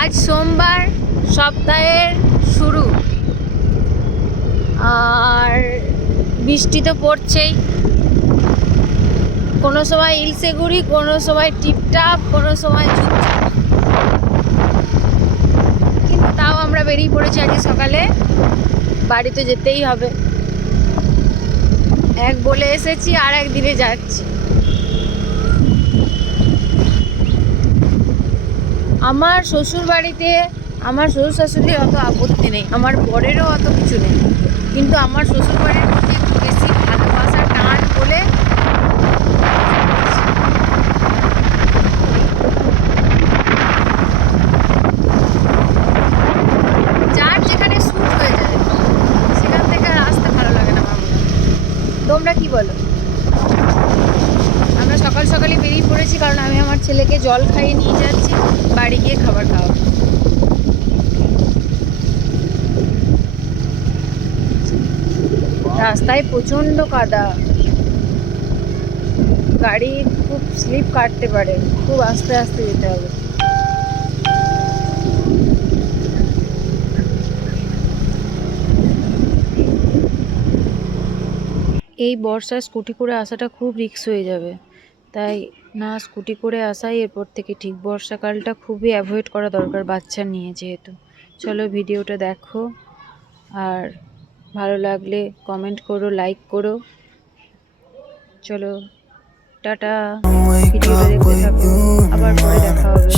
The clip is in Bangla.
আজ সোমবার, সপ্তাহের শুরু, আর বৃষ্টি তো পড়ছেই। কোনো সময় ইলসে গুড়ি, কোনো সময় টিপটাপ, কোনো সময় চুপচাপ, কিন্তু তাও আমরা বেরিয়ে পড়েছি আজকে সকালে। বাড়িতে যেতেই হবে, এক বলে এসেছি আর একদিনে যাচ্ছি। আমার শ্বশুর বাড়িতে আমার শ্বশুর শাশুড়ির অত আপত্তি নেই, আমার বরেরও অত কিছু নেই, কিন্তু আমার শ্বশুর বাড়ির প্রতি একটু বেশি ভালোবাসা টান বলে যার যেখানে শ্যুট হয়ে যায় সেখান থেকে আর আসতে ভালো লাগে না আমার মনে হয়। তোমরা কি বলো? আমরা সকাল সকালই বেরিয়ে পড়েছি, কারণ আমি আমার ছেলেকে জল খাইয়ে নিয়ে যাচ্ছি, বাড়ি গিয়ে খাবার খাওয়াবো। রাস্তায় প্রচণ্ড কাদা, গাড়ি খুব স্লিপ কাটতে পারে, খুব আস্তে আস্তে যেতে হবে। এই বর্ষায় স্কুটি করে আসাটা খুব রিস্ক হয়ে যাবে, তাই না স্কুটি করে আসাই এরপর থেকে ঠিক। বর্ষাকালটা খুবই অ্যাভয়েড করা দরকার বাচ্চা নিয়ে যেহেতু। চলো ভিডিওটা দেখো, আর ভালো লাগলে কমেন্ট করো, লাইক করো। চলো টাটা, ভিডিওটা দেখতে থাকো, আবার পরে দেখা হবে।